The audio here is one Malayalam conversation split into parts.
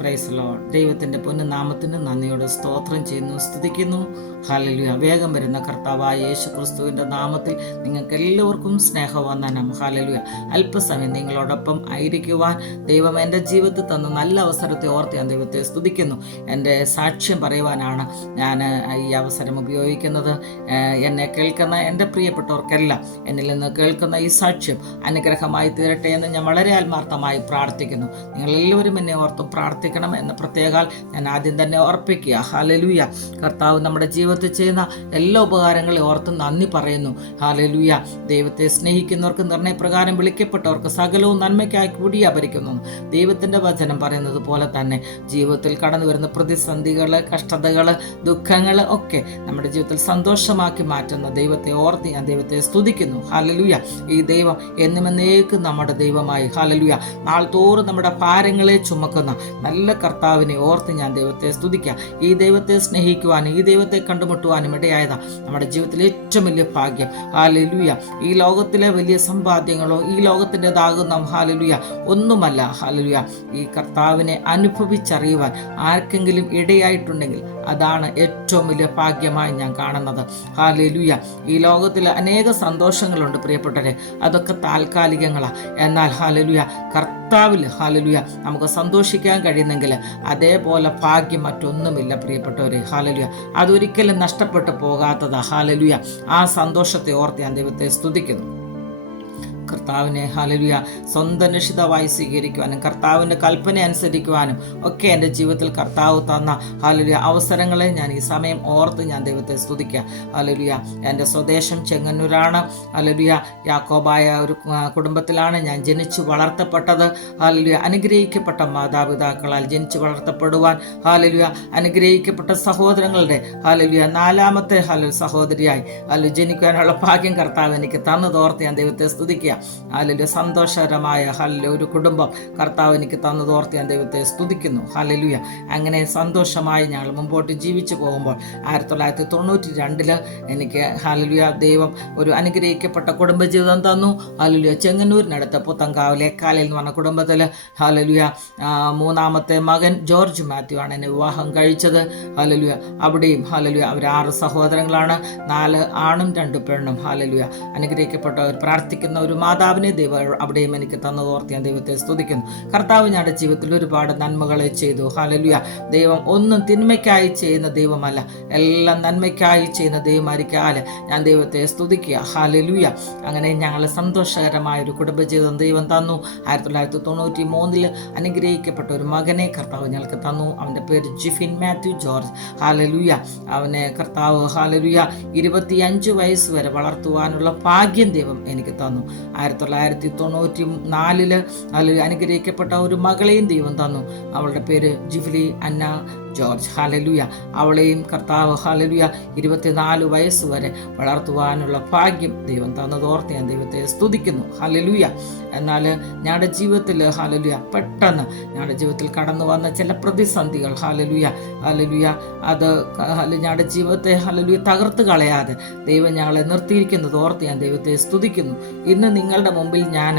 Praise Lord. ദൈവത്തിൻ്റെ പൊന്നുനാമത്തിന് നന്ദിയോടെ സ്തോത്രം ചെയ്യുന്നു, സ്തുതിക്കുന്നു. ഹല്ലേലൂയ. വേഗം വരുന്ന കർത്താവായ യേശു ക്രിസ്തുവിൻ്റെ നാമത്തിൽ നിങ്ങൾക്ക് എല്ലാവർക്കും സ്നേഹവന്ദനം. ഹല്ലേലൂയ. അല്പസമയം നിങ്ങളോടൊപ്പം ആയിരിക്കുവാൻ ദൈവം എൻ്റെ ജീവിതത്തിൽ തന്ന നല്ല അവസരത്തെ ഓർത്ത് ഞാൻ ദൈവത്തെ സ്തുതിക്കുന്നു. എൻ്റെ സാക്ഷ്യം പറയുവാനാണ് ഞാൻ ഈ അവസരം ഉപയോഗിക്കുന്നത്. എന്നെ കേൾക്കുന്ന എൻ്റെ പ്രിയപ്പെട്ടവർക്കെല്ലാം എന്നിൽ നിന്ന് കേൾക്കുന്ന ഈ സാക്ഷ്യം അനുഗ്രഹമായി തീരട്ടെ എന്ന് ഞാൻ വളരെ ആത്മാർത്ഥമായി പ്രാർത്ഥിക്കുന്നു. നിങ്ങളെല്ലാവരും എന്നെ ഓർത്തും പ്രാർത്ഥിക്കണം എന്ന് പ്രത്യേകാൽ ഞാൻ ആദ്യം തന്നെ ഓർപ്പിക്കുക. ഹല്ലേലൂയ. കർത്താവ് നമ്മുടെ ജീവിതത്തിൽ ചെയ്യുന്ന എല്ലാ ഉപകാരങ്ങളെ ഓർത്ത് നന്ദി പറയുന്നു. ഹല്ലേലൂയ. ദൈവത്തെ സ്നേഹിക്കുന്നവർക്ക് നിർണയപ്രകാരം വിളിക്കപ്പെട്ടവർക്ക് സകലവും നന്മയ്ക്കായി കൂടി ഭരിക്കുന്നു. ദൈവത്തിൻ്റെ വചനം പറയുന്നത് പോലെ തന്നെ ജീവിതത്തിൽ കടന്നു വരുന്ന പ്രതിസന്ധികൾ, കഷ്ടതകൾ, ദുഃഖങ്ങൾ ഒക്കെ നമ്മുടെ ജീവിതത്തിൽ സന്തോഷമാക്കി മാറ്റുന്ന ദൈവത്തെ ഓർത്ത് ഞാൻ ദൈവത്തെ സ്തുതിക്കുന്നു. ഹല്ലേലൂയ. ഈ ദൈവം എന്നുമെന്നേക്കും നമ്മുടെ ദൈവമായി. ഹല്ലേലൂയ. നാൾ തോറും നമ്മുടെ ഭാരങ്ങളെ ചുമക്കുന്ന നല്ല കർത്താവിനെ ഓർത്ത് ഞാൻ ദൈവത്തെ സ്തുതിക്കാം. ഈ ദൈവത്തെ സ്നേഹിക്കുവാനും ഈ ദൈവത്തെ കണ്ടുമുട്ടുവാനും ഇടയായതാ നമ്മുടെ ജീവിതത്തിലെ ഏറ്റവും വലിയ ഭാഗ്യം. ഹല്ലേലൂയ. ഈ ലോകത്തിലെ വലിയ സമ്പാദ്യങ്ങളോ ഈ ലോകത്തിൻ്റെതാകുന്ന ഹല്ലേലൂയ ഒന്നുമല്ല. ഹല്ലേലൂയ. ഈ കർത്താവിനെ അനുഭവിച്ചറിയുവാൻ ആർക്കെങ്കിലും ഇടയായിട്ടുണ്ടെങ്കിൽ അതാണ് ഏറ്റവും വലിയ ഭാഗ്യമായി ഞാൻ കാണുന്നത്. ഹല്ലേലൂയ. ഈ ലോകത്തിൽ അനേക സന്തോഷങ്ങളുണ്ട് പ്രിയപ്പെട്ടവരെ, അതൊക്കെ താൽക്കാലികങ്ങളാണ്. എന്നാൽ ഹല്ലേലൂയ കർത്താവിൽ ഹല്ലേലൂയ നമുക്ക് സന്തോഷിക്കാൻ കഴിയുന്നെങ്കിൽ അതേപോലെ ഭാഗ്യം മറ്റൊന്നുമില്ല പ്രിയപ്പെട്ടവരെ. ഹല്ലേലൂയ. അതൊരിക്കലും നഷ്ടപ്പെട്ടു പോകാത്തതാ. ഹല്ലേലൂയ. ആ സന്തോഷത്തെ ഓർത്ത് ഞാൻ ദൈവത്തെ സ്തുതിക്കുന്നു. കർത്താവിനെ ഹല്ലേലൂയ സ്വന്തം നിഷിതമായി സ്വീകരിക്കുവാനും കർത്താവിൻ്റെ കൽപ്പന അനുസരിക്കുവാനും ഒക്കെ എൻ്റെ ജീവിതത്തിൽ കർത്താവ് തന്ന ഹല്ലേലൂയ അവസരങ്ങളെ ഞാൻ ഈ സമയം ഓർത്ത് ഞാൻ ദൈവത്തെ സ്തുതിക്കുക. ഹല്ലേലൂയ. എൻ്റെ സ്വദേശം ചെങ്ങന്നൂരാണ്. ഹല്ലേലൂയ. യാക്കോബായ ഒരു കുടുംബത്തിലാണ് ഞാൻ ജനിച്ചു വളർത്തപ്പെട്ടത്. ഹല്ലേലൂയ. അനുഗ്രഹിക്കപ്പെട്ട മാതാപിതാക്കളാൽ ജനിച്ചു വളർത്തപ്പെടുവാൻ ഹല്ലേലൂയ അനുഗ്രഹിക്കപ്പെട്ട സഹോദരങ്ങളുടെ ഹല്ലേലൂയ നാലാമത്തെ സഹോദരിയായി ജനിക്കുവാനുള്ള ഭാഗ്യം കർത്താവ് എനിക്ക് തന്നതോർത്ത് ഞാൻ ദൈവത്തെ സ്തുതിക്കുക. ഹല്ലേലൂയ. സന്തോഷകരമായ ഹല്ലേലൂയ ഒരു കുടുംബം കർത്താവ് എനിക്ക് തന്നതോർത്ത് ഞാൻ ദൈവത്തെ സ്തുതിക്കുന്നു. ഹല്ലേലൂയ. അങ്ങനെ സന്തോഷമായി ഞങ്ങൾ മുമ്പോട്ട് ജീവിച്ചു പോകുമ്പോൾ 1992 എനിക്ക് ഹല്ലേലൂയ ദൈവം ഒരു അനുഗ്രഹിക്കപ്പെട്ട കുടുംബജീവിതം തന്നു. ഹല്ലേലൂയ. ചെങ്ങന്നൂരിനടുത്ത് പുത്തങ്കാവിലെ കാലിൽ എന്ന് പറഞ്ഞ കുടുംബത്തിൽ ഹല്ലേലൂയ മൂന്നാമത്തെ മകൻ ജോർജ് മാത്യു ആണ് എന്നെ വിവാഹം കഴിച്ചത്. ഹല്ലേലൂയ. അവിടെയും ഹല്ലേലൂയ അവർ 6 സഹോദരങ്ങളാണ്, 4 ആണും 2 പെണ്ണും. ഹല്ലേലൂയ. അനുഗ്രഹിക്കപ്പെട്ടവർ പ്രാർത്ഥിക്കുന്ന ഒരു മാതാവിനെ ദൈവം അവിടെയും എനിക്ക് തന്നതോർത്ത് ഞാൻ ദൈവത്തെ സ്തുതിക്കുന്നു. കർത്താവ് ഞങ്ങളുടെ ജീവിതത്തിൽ ഒരുപാട് നന്മകളെ ചെയ്തു. ഹല്ലേലൂയ. ദൈവം ഒന്നും തിന്മയ്ക്കായി ചെയ്യുന്ന ദൈവമല്ല, എല്ലാം നന്മയ്ക്കായി ചെയ്യുന്ന ദൈവമായിരിക്കാൽ ഞാൻ ദൈവത്തെ സ്തുതിക്കുക. ഹല്ലേലൂയ. അങ്ങനെ ഞങ്ങൾ സന്തോഷകരമായ ഒരു കുടുംബജീവിതം ദൈവം തന്നു. 1993 അനുഗ്രഹിക്കപ്പെട്ട ഒരു മകനെ കർത്താവ് ഞങ്ങൾക്ക് തന്നു. അവൻ്റെ പേര് ജിഫിൻ മാത്യു ജോർജ്. ഹല്ലേലൂയ. അവനെ കർത്താവ് ഹല്ലേലൂയ 25 വയസ്സ് വരെ വളർത്തുവാനുള്ള ഭാഗ്യം ദൈവം എനിക്ക് തന്നു. 1994 അനുഗ്രഹിക്കപ്പെട്ട ഒരു മകളെയും ദൈവം തന്നു. അവളുടെ പേര് ജിഫ്ലി അന്ന ജോർജ്. ഹല്ലേലൂയ. അവളെയും കർത്താവ് ഹല്ലേലൂയ 24 വയസ്സ് വരെ വളർത്തുവാനുള്ള ഭാഗ്യം ദൈവം തന്നതോർത്ത് ഞാൻ ദൈവത്തെ സ്തുതിക്കുന്നു. ഹല്ലേലൂയ. എന്നാൽ ഞങ്ങളുടെ ജീവിതത്തിൽ ഹല്ലേലൂയ പെട്ടെന്ന് ഞങ്ങളുടെ ജീവിതത്തിൽ കടന്നു വന്ന ചില പ്രതിസന്ധികൾ ഹല്ലേലൂയ ഹല്ലേലൂയ അത് ഞങ്ങളുടെ ജീവിതത്തെ ഹല്ലേലൂയ തകർത്ത് കളയാതെ ദൈവം ഞങ്ങളെ നിർത്തിയിരിക്കുന്നത് ഓർത്ത് ഞാൻ ദൈവത്തെ സ്തുതിക്കുന്നു. ഇന്ന് നിങ്ങളുടെ മുമ്പിൽ ഞാൻ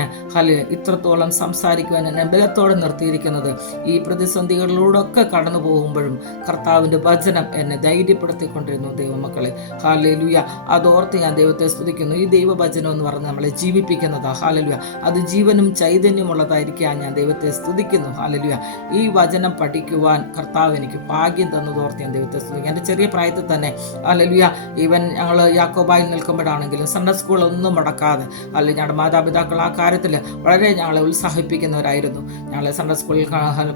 ഇത്രത്തോളം സംസാരിക്കുവാൻ എന്നെ ബലത്തോടെ നിർത്തിയിരിക്കുന്നത് ഈ പ്രതിസന്ധികളിലൂടെയൊക്കെ കടന്നു പോകുമ്പോഴും കർത്താവിൻ്റെ വചനം എന്നെ ധൈര്യപ്പെടുത്തിക്കൊണ്ടിരുന്നു ദൈവമക്കളെ. ഹല്ലേലൂയ. അതോർത്ത് ഞാൻ ദൈവത്തെ സ്തുതിക്കുന്നു. ഈ ദൈവവചനം എന്ന് പറഞ്ഞ് നമ്മളെ ജീവിപ്പിക്കുന്നതാ. ഹല്ലേലൂയ. അത് ജീവനും ചൈതന്യമുള്ളതായിരിക്കാൻ ഞാൻ ദൈവത്തെ സ്തുതിക്കുന്നു. ഹല്ലേലൂയ. ഈ വചനം പഠിക്കുവാൻ കർത്താവ് എനിക്ക് ഭാഗ്യം തന്നതോർത്ത് ഞാൻ ദൈവത്തെ സ്തുതിക്കുന്നു. എൻ്റെ ചെറിയ പ്രായത്തിൽ തന്നെ ഹല്ലേലൂയ ഈവൻ ഞങ്ങൾ യാക്കോബായിൽ നിൽക്കുമ്പോഴാണെങ്കിലും സൺഡേ സ്കൂളൊന്നും മുടക്കാതെ അല്ലെങ്കിൽ ഞങ്ങളുടെ മാതാപിതാക്കൾ ആ കാര്യത്തിൽ വളരെ ഞങ്ങളെ ഉത്സാഹിപ്പിക്കുന്നവരായിരുന്നു. ഞങ്ങളെ സൺഡേ സ്കൂളിൽ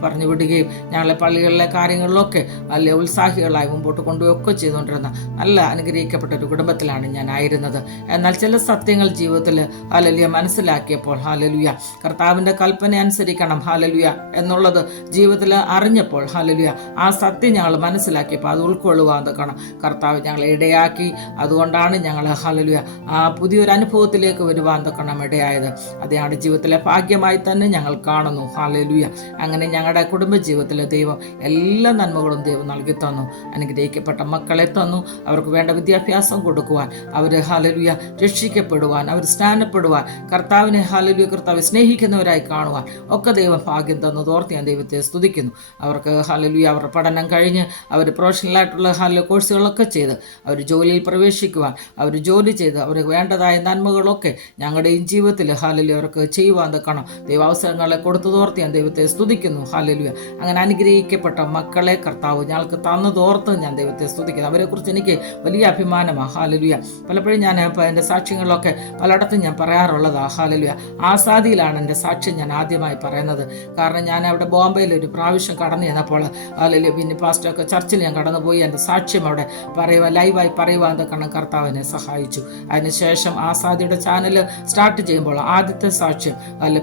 പറഞ്ഞു വിടുകയും ഞങ്ങളെ പള്ളികളിലെ കാര്യങ്ങളിലൊക്കെ അല്ലെ ഉത്സാഹികളായി മുമ്പോട്ട് കൊണ്ടുപോയൊക്കെ ചെയ്തുകൊണ്ടിരുന്ന നല്ല അനുഗ്രഹിക്കപ്പെട്ട ഒരു കുടുംബത്തിലാണ് ഞാൻ ആയിരുന്നത്. എന്നാൽ ചില സത്യങ്ങൾ ജീവിതത്തിൽ ഹല്ലേലൂയ മനസ്സിലാക്കിയപ്പോൾ ഹല്ലേലൂയ കർത്താവിൻ്റെ കൽപ്പന അനുസരിക്കണം ഹല്ലേലൂയ എന്നുള്ളത് ജീവിതത്തിൽ അറിഞ്ഞപ്പോൾ ഹല്ലേലൂയ ആ സത്യം ഞങ്ങൾ മനസ്സിലാക്കിയപ്പോൾ അത് ഉൾക്കൊള്ളുവാൻ തൊക്കണം കർത്താവ് ഞങ്ങളെ ഇടയാക്കി. അതുകൊണ്ടാണ് ഞങ്ങൾ ഹല്ലേലൂയ ആ പുതിയൊരു അനുഭവത്തിലേക്ക് വരുവാൻ തൊക്കണം ഇടയായത്. അത് ഞങ്ങളുടെ ജീവിതത്തിലെ ഭാഗ്യമായി തന്നെ ഞങ്ങൾ കാണുന്നു. ഹല്ലേലൂയ. അങ്ങനെ ഞങ്ങളുടെ കുടുംബജീവിതത്തിലെ ദൈവം എല്ലാ നന്മകളും ദൈവം നൽകി തന്നു. അനുഗ്രഹിക്കപ്പെട്ട മക്കളെ തന്നു. അവർക്ക് വേണ്ട വിദ്യാഭ്യാസം കൊടുക്കുവാൻ, അവർ ഹല്ലേലൂയ രക്ഷിക്കപ്പെടുവാൻ, അവർ സ്നാനപ്പെടുവാൻ, കർത്താവിനെ ഹല്ലേലൂയ കർത്താവ് സ്നേഹിക്കുന്നവരായി കാണുവാൻ ഒക്കെ ദൈവം ഭാഗ്യം തന്നു. ഓർത്ത് ഞാൻ ദൈവത്തെ സ്തുതിക്കുന്നു. അവർക്ക് ഹല്ലേലൂയ അവരുടെ പഠനം കഴിഞ്ഞ് അവർ പ്രൊഫഷണലായിട്ടുള്ള കോഴ്സുകളൊക്കെ ചെയ്ത് അവർ ജോലിയിൽ പ്രവേശിക്കുവാൻ, അവർ ജോലി ചെയ്ത് അവർക്ക് വേണ്ടതായ നന്മകളൊക്കെ ഞങ്ങളുടെയും ജീവിതത്തിൽ ഹല്ലേലൂയ അവർക്ക് ചെയ്യുവാൻ തക്കണം ദൈവാവസരങ്ങളെ കൊടുത്തു. ഓർത്ത് ഞാൻ ദൈവത്തെ സ്തുതിക്കുന്നു. ഹല്ലേലൂയ അങ്ങനെ അനുഗ്രഹിക്കപ്പെട്ട മക്കളെ കർത്താവ് ഞങ്ങൾക്ക് തന്നതോർത്ത് ഞാൻ ദൈവത്തെ സ്തുതിക്കുന്നു. അവരെക്കുറിച്ച് എനിക്ക് വലിയ അഭിമാനമാണ്. ഹല്ലേലൂയ പലപ്പോഴും ഞാൻ എൻ്റെ സാക്ഷ്യങ്ങളിലൊക്കെ പലയിടത്തും ഞാൻ പറയാറുള്ളതാണ്. ഹല്ലേലൂയ ആസാദിയിലാണ് എൻ്റെ സാക്ഷ്യം ഞാൻ ആദ്യമായി പറയുന്നത്. കാരണം ഞാൻ അവിടെ ബോംബെയിൽ ഒരു പ്രാവശ്യം കടന്നു ചെന്നപ്പോൾ ഹല്ലേലൂയ പിന്നെ പാസ്റ്ററൊക്കെ ചർച്ചിൽ ഞാൻ കടന്നുപോയി എൻ്റെ സാക്ഷ്യം അവിടെ ലൈവായി പറയുവാൻ തക്കണം കർത്താവിനെ സഹായിച്ചു. അതിനുശേഷം ആസാദിയുടെ ചാനൽ സ്റ്റാർട്ട് ചെയ്യുമ്പോൾ ആദ്യത്തെ സാക്ഷ്യം